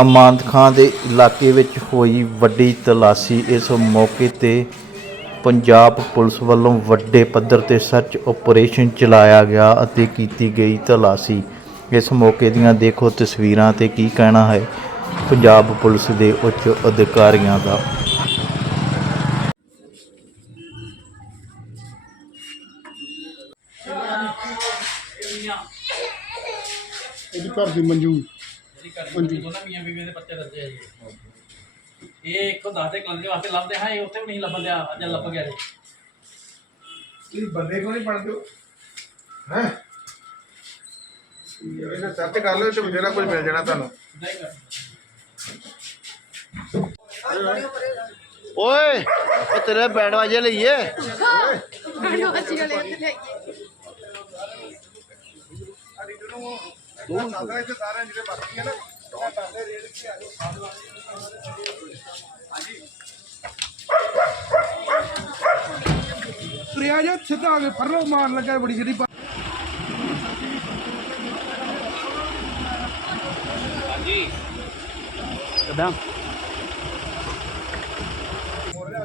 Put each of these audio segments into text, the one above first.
ਅਮਾਨਤ ਖਾਂ ਦੇ ਇਲਾਕੇ ਵਿੱਚ ਹੋਈ ਵੱਡੀ ਤਲਾਸ਼ੀ। ਇਸ ਮੌਕੇ ਤੇ ਪੰਜਾਬ ਪੁਲਿਸ ਵੱਲੋਂ ਵੱਡੇ ਪੱਧਰ ਤੇ ਸਰਚ ਆਪਰੇਸ਼ਨ ਚਲਾਇਆ ਗਿਆ ਅਤੇ ਕੀਤੀ ਗਈ ਤਲਾਸ਼ੀ। ਇਸ ਮੌਕੇ ਦੀਆਂ ਦੇਖੋ ਤਸਵੀਰਾਂ ਤੇ ਕੀ ਕਹਿਣਾ ਹੈ ਪੰਜਾਬ ਪੁਲਿਸ ਦੇ ਉੱਚ ਅਧਿਕਾਰੀਆਂ ਦਾ। ਇਹਦੀ ਘਰ ਦੀ ਮੰਜੂ ਜਿਹੜੀ ਘਰ ਦੀ ਦੋਨਾਂ ਮੀਆਂ ਬੀਵੀਆਂ ਦੇ ਬੱਚੇ ਦੱਸਦੇ ਆ ਜੀ। ਇਹ ਇੱਕੋ ਦੱਸਦੇ ਕਲੰਦੇ ਵਾਸਤੇ ਲੱਭਦੇ ਹਾਂ ਇਹ ਉੱਥੇ ਵੀ ਨਹੀਂ ਲੱਭਣ ਦਿਆ ਅੱਜ ਲੱਭ ਗਿਆ ਜੀ। ਤੁਸੀਂ ਬੰਦੇ ਕਿਉਂ ਨਹੀਂ ਪੜਦੇ ਹੋ? ਹੈ? ਇਹਨਾਂ ਸਰਚ ਕਰ ਲਓ ਤੇ ਬਥੇਰਾ ਕੁਝ ਮਿਲ ਜਾਣਾ ਤੁਹਾਨੂੰ। ਨਹੀਂ ਕਰ ਓਏ ਉਹ ਤੇਰੇ ਬੈਂਡ ਵਾਜੇ ਲਈਏ। ਮੈਨੂੰ ਅੱਛੀ ਗੱਲ ਹੈ ਤੇ ਦੋ ਸਾਦਾ ਇੱਥੇ ਸਾਰੇ ਜਿਹੜੇ ਬਾਕੀ ਆ ਨਾ ਉਹ ਦੱਸਦੇ ਰੇਟ ਕੀ ਆ ਤੁਰਿਆ ਜਾ ਸਿੱਧਾ ਆ ਕੇ ਫੜ ਲਓ ਮਾਰਨ ਲੱਗਾ ਬੜੀ ਜਿਹੜੀ ਮਸਲਾ ਤੂੰ ਬੋਲਣਾ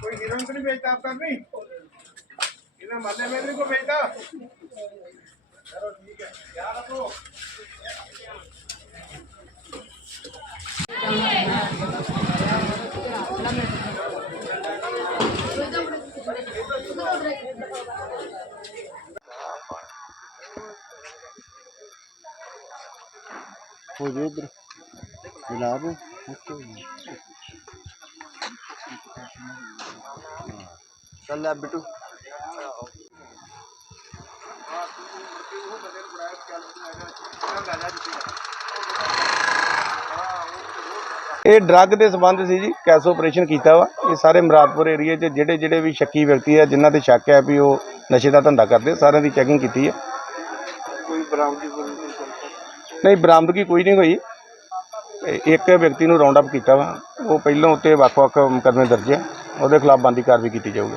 कोई हीरोइन तो नहीं भेजता आपका नहीं इन्हें मरने में नहीं को भेजता चलो ठीक है यार रखो Foi vidro. Grava. ਚੱਲ ਲੈ ਬਿੱਟੂ। ਇਹ ਡਰੱਗ ਦੇ ਸੰਬੰਧ ਸੀ ਜੀ ਕੈਸ ਆਪਰੇਸ਼ਨ ਕੀਤਾ ਵਾ। ਇਹ ਸਾਰੇ ਮੁਰਾਦਪੁਰ ਏਰੀਆ 'ਚ ਜਿਹੜੇ ਜਿਹੜੇ ਵੀ ਸ਼ੱਕੀ ਵਿਅਕਤੀ ਹੈ ਜਿਨ੍ਹਾਂ ਤੇ ਸ਼ੱਕ ਹੈ ਵੀ ਉਹ ਨਸ਼ੇ ਦਾ ਧੰਦਾ ਕਰਦੇ ਸਾਰਿਆਂ ਦੀ ਚੈਕਿੰਗ ਕੀਤੀ ਹੈ ਕੋਈ ਨਹੀਂ ਬਰਾਮਦਗੀ ਕੋਈ ਨਹੀਂ ਹੋਈ। ਇਹ ਇੱਕ ਵਿਅਕਤੀ ਨੂੰ ਰਾਉਂਡ ਅਪ ਕੀਤਾ ਵਾ। ਉਹ ਪਹਿਲਾਂ ਉੱਤੇ ਵੱਖ-ਵੱਖ ਮੁਕੱਦਮੇ ਦਰਜ ਹੈ ਉਹਦੇ ਖਿਲਾਫ ਬਣਦੀ ਕਾਰਵਾਈ ਕੀਤੀ ਜਾਊਗੀ।